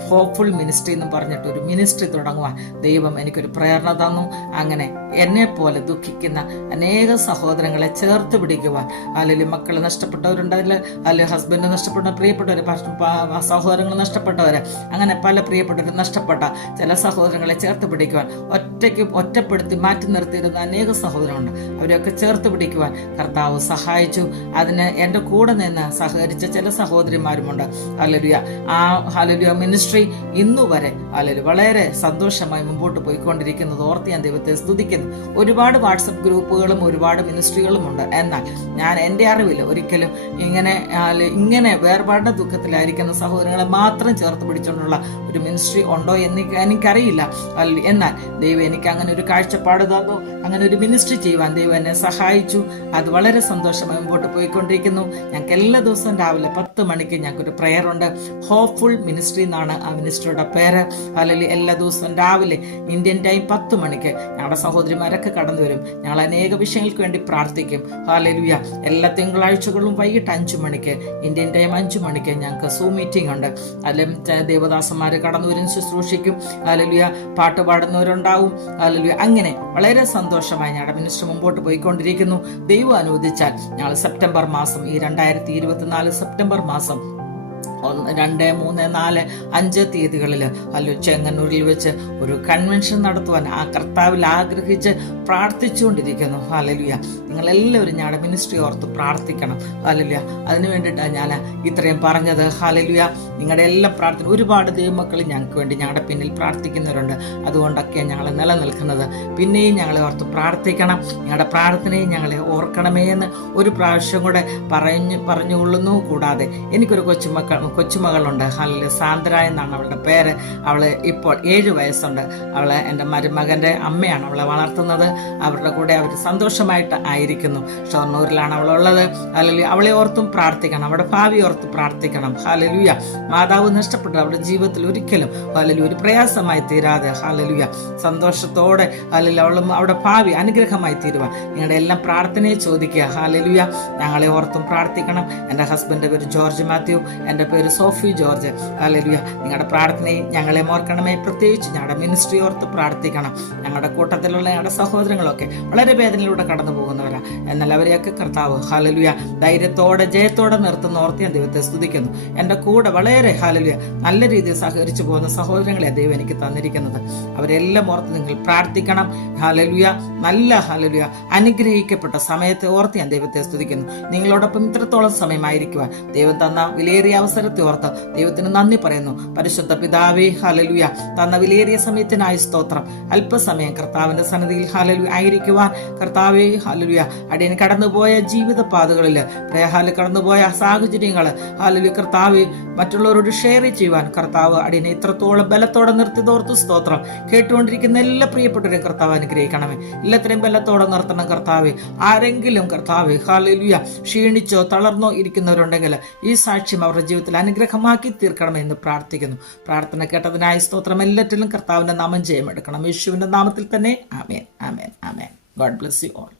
ഹോപ്പ്ഫുൾ മിനിസ്ട്രി എന്ന് പറഞ്ഞിട്ട് ഒരു മിനിസ്ട്രി തുടങ്ങുവാൻ ദൈവം എനിക്കൊരു പ്രേരണ തന്നു. അങ്ങനെ എന്നെ പോലെ ദുഃഖിക്കുന്ന അനേക സഹോദരങ്ങളെ ചേർത്ത് പിടിക്കുവാൻ അല്ലെങ്കിൽ മക്കളെ നഷ്ടപ്പെട്ടവരുണ്ടതിൽ അല്ലെങ്കിൽ ഹസ്ബൻഡ് നഷ്ടപ്പെട്ട പ്രിയപ്പെട്ടവരെ സഹോദരങ്ങൾ നഷ്ടപ്പെട്ടവരെ അങ്ങനെ പല പ്രിയപ്പെട്ടവരും നഷ്ടപ്പെട്ട ചില സഹോദരങ്ങളെ ചേർത്ത് പിടിക്കുവാൻ ഒറ്റപ്പെടുത്തി മാറ്റി നിർത്തിയിരുന്ന അനേക സഹോദരങ്ങളുണ്ട്. അവരെയൊക്കെ ചേർത്ത് പിടിക്കുവാൻ കർത്താവ് സഹായിച്ചു. അതിന് എൻ്റെ കൂടെ നിന്ന് സഹകരിച്ച ചില സഹോദരിമാരുമുണ്ട്. ഹല്ലേലൂയ. ആ ഹല്ലേലൂയ മിനിസ്ട്രി ഇന്നുവരെ ഹല്ലേലൂയ വളരെ സന്തോഷമായി മുമ്പോട്ട് പോയിക്കൊണ്ടിരിക്കുന്നത് ഓർത്ത് ഞാൻ ദൈവത്തെ സ്തുതിക്കുന്നു. ഒരുപാട് വാട്സപ്പ് ഗ്രൂപ്പുകളും ഒരുപാട് മിനിസ്ട്രികളും ഉണ്ട്. എന്നാൽ ഞാൻ എൻ്റെ അറിവിൽ ഒരിക്കലും ഇങ്ങനെ വേർപാടിന്റെ ദുഃഖത്തിലായിരിക്കുന്ന സഹോദരങ്ങളെ മാത്രം ചേർത്ത് പിടിച്ചുകൊണ്ടുള്ള ഒരു മിനിസ്ട്രി ഉണ്ടോ എന്ന് എനിക്കറിയില്ല. എന്നാൽ ദൈവം എനിക്ക് അങ്ങനെ ഒരു കാഴ്ചപ്പാട് തന്നു. അങ്ങനെ ഒരു മിനിസ്ട്രി ചെയ്യുവാൻ ദൈവം എന്നെ സഹായിച്ചു. അത് വളരെ സന്തോഷമായി മുമ്പോട്ട് പോയിക്കൊണ്ടിരിക്കുന്നു. ഞങ്ങൾക്ക് എല്ലാ ദിവസവും രാവിലെ 10 മണിക്ക് ഞങ്ങൾക്കൊരു പ്രെയർ ഉണ്ട്. ഹോപ്പ്ഫുൾ മിനിസ്ട്രി എന്നാണ് ആ മിനിസ്ട്രിയുടെ പേര്. അല്ലെങ്കിൽ എല്ലാ ദിവസവും രാവിലെ ഇന്ത്യൻ ടൈം 10 മണിക്ക് ഞങ്ങളുടെ സഹോദരിമാരൊക്കെ കടന്നു വരും. ഞങ്ങൾ അനേക വിഷയങ്ങൾക്ക് വേണ്ടി പ്രാർത്ഥിക്കും. ഹല്ലേലൂയ. എല്ലാ തിങ്കളാഴ്ചകളിലും വൈകിട്ട് 5 മണിക്ക് ഇന്ത്യൻ ടൈം 5 മണിക്ക് ഞങ്ങൾക്ക് സൂം മീറ്റിംഗ് ഉണ്ട്. അതിൽ ദേവദാസന്മാർ കടന്നു വരും, ശുശ്രൂഷിക്കും. ഹല്ലേലൂയ. പാട്ട് പാടുന്നവരുണ്ടാവും. ഹല്ലേലൂയ. അങ്ങനെ വളരെ സന്തോഷമായി ഞങ്ങളുടെ മിനിസ്ട്രി മുമ്പോട്ട് പോയിക്കൊണ്ടിരിക്കുന്നു. ദൈവം അനുവദിച്ചാൽ ഞങ്ങൾ സെപ്റ്റംബർ മാസം ഈ 2024 സെപ്റ്റംബർ മാസം 1, 2, 3, 4, 5 തീയതികളിൽ ചെങ്ങന്നൂരിൽ വെച്ച് ഒരു കൺവെൻഷൻ നടത്തുവാൻ ആ കർത്താവിൽ ആഗ്രഹിച്ച് പ്രാർത്ഥിച്ചുകൊണ്ടിരിക്കുന്നു. ഹല്ലേലൂയ. നിങ്ങളെല്ലാവരും ഞങ്ങളുടെ മിനിസ്ട്രി ഓർത്ത് പ്രാർത്ഥിക്കണം. ഹല്ലേലൂയ. അതിനു വേണ്ടിയിട്ടാണ് ഞാൻ ഇത്രയും പറഞ്ഞത്. ഹല്ലേലൂയ. നിങ്ങളുടെ എല്ലാം പ്രാർത്ഥന ഒരുപാട് ദൈവമക്കൾ ഞങ്ങൾക്ക് വേണ്ടി ഞങ്ങളുടെ പിന്നിൽ പ്രാർത്ഥിക്കുന്നവരുണ്ട്. അതുകൊണ്ടൊക്കെയാണ് ഞങ്ങൾ നിലനിൽക്കുന്നത്. പിന്നെയും ഞങ്ങളെ ഓർത്ത് പ്രാർത്ഥിക്കണം. ഞങ്ങളുടെ പ്രാർത്ഥനയും ഞങ്ങളെ ഓർക്കണമേ എന്ന് ഒരു പ്രാവശ്യം കൂടെ പറഞ്ഞുകൊള്ളുന്നു. കൂടാതെ എനിക്കൊരു കൊച്ചുമകളുണ്ട്. ഹല്ലേലൂയ. സാന്ദ്ര എന്നാണ് അവളുടെ പേര്. അവള് ഇപ്പോൾ 7 വയസ്സുണ്ട്. അവള് എൻ്റെ മരുമകൻ്റെ അമ്മയാണ് അവളെ വളർത്തുന്നത്. അവരുടെ കൂടെ അവർ സന്തോഷമായിട്ട് ആയിരിക്കുന്നു. ഷൊർണൂരിലാണ് അവളുള്ളത്. ഹല്ലേലൂയ. അവളെ ഓർത്തും പ്രാർത്ഥിക്കണം. അവളുടെ ഭാവി ഓർത്ത് പ്രാർത്ഥിക്കണം. ഹല്ലേലൂയ. മാതാവ് നഷ്ടപ്പെട്ടു അവളുടെ ജീവിതത്തിൽ ഒരിക്കലും ഹല്ലേലൂയ ഒരു പ്രയാസമായി തീരാതെ ഹല്ലേലൂയ സന്തോഷത്തോടെ ഹല്ലേലൂയ അവളും അവളുടെ ഭാവി അനുഗ്രഹമായി തീരുവാൻ നിങ്ങളുടെ എല്ലാം പ്രാർത്ഥനയെ ചോദിക്കുക. ഹല്ലേലൂയ. ഞങ്ങളെ ഓർത്തും പ്രാർത്ഥിക്കണം. എൻ്റെ ഹസ്ബൻഡിൻ്റെ പേര് ജോർജ് മാത്യു. എൻ്റെ പേര് പേര് സോഫി ജോർജ്. ഹല്ലേലൂയ. നിങ്ങളുടെ പ്രാർത്ഥനയും ഞങ്ങളെ ഓർക്കണമേ. പ്രത്യേകിച്ച് ഞങ്ങളുടെ മിനിസ്ട്രി ഓർത്ത് പ്രാർത്ഥിക്കണം. ഞങ്ങളുടെ കൂട്ടത്തിലുള്ള ഞങ്ങളുടെ സഹോദരങ്ങളൊക്കെ വളരെ വേദനയിലൂടെ കടന്നു പോകുന്നവരാ. എന്നാൽ അവരെയൊക്കെ കർത്താവ് ഹല്ലേലൂയ ധൈര്യത്തോടെ ജയത്തോടെ നിർത്തുന്ന ഓർത്ത് ഞാൻ ദൈവത്തെ സ്തുതിക്കുന്നു. എൻ്റെ കൂടെ വളരെ ഹല്ലേലൂയ നല്ല രീതിയിൽ സഹകരിച്ചു പോകുന്ന സഹോദരങ്ങളെ ദൈവം എനിക്ക് തന്നിരിക്കുന്നത്. അവരെല്ലാം ഓർത്ത് നിങ്ങൾ പ്രാർത്ഥിക്കണം. ഹല്ലേലൂയ. നല്ല ഹല്ലേലൂയ അനുഗ്രഹിക്കപ്പെട്ട സമയത്തെ ഓർത്ത് ഞാൻ ദൈവത്തെ സ്തുതിക്കുന്നു. നിങ്ങളോടൊപ്പം ഇത്രത്തോളം സമയമായിരിക്കുവാൻ ദൈവം തന്ന വിലയേറിയ അവസരത്തെ ഓർത്ത് ദൈവത്തിന് നന്ദി പറയുന്നു. പരിശുദ്ധ പിതാവേ ഹല്ലേലൂയ തന്ന വിലയേറിയ സമയത്തിനായി സ്തോത്രം. അല്പസമയം കർത്താവിന്റെ സന്നിധിയിൽ ഹല്ലേലൂയ ആയിരിക്കുവാൻ കർത്താവേ ഹല്ലേലൂയ അടിയൻ കടന്നുപോയ ജീവിത പാതകളിൽ കടന്നുപോയ സാഹചര്യങ്ങൾ ഹല്ലേലൂയ കർത്താവേ മറ്റുള്ളവരോട് ഷെയർ ചെയ്യുവാൻ കർത്താവ് അടിയനെ ഇത്രത്തോളം ബലത്തോടെ നിർത്തിയതോർത്ത് സ്തോത്രം. കേട്ടുകൊണ്ടിരിക്കുന്ന എല്ലാ പ്രിയപ്പെട്ടവരും കർത്താവ് അനുഗ്രഹിക്കണമേ. എല്ലാത്തിനെയും ബലത്തോടെ നിർത്തണം കർത്താവേ. ആരെങ്കിലും കർത്താവേ ഹല്ലേലൂയ ക്ഷീണിച്ചോ തളർന്നോ ഇരിക്കുന്നവരുണ്ടെങ്കിൽ ഈ സാക്ഷ്യം അവരുടെ ജീവിതത്തിൽ അനുഗ്രഹമാക്കി തീർക്കണമെന്ന് പ്രാർത്ഥിക്കുന്നു. പ്രാർത്ഥന കേട്ടതിനായി സ്തോത്രം. എല്ലാറ്റിലും കർത്താവിന്റെ നാമം ജയമെടുക്കണം. യേശുവിന്റെ നാമത്തിൽ തന്നെ ആമേൻ, ആമേൻ, ആമേൻ. God bless you all.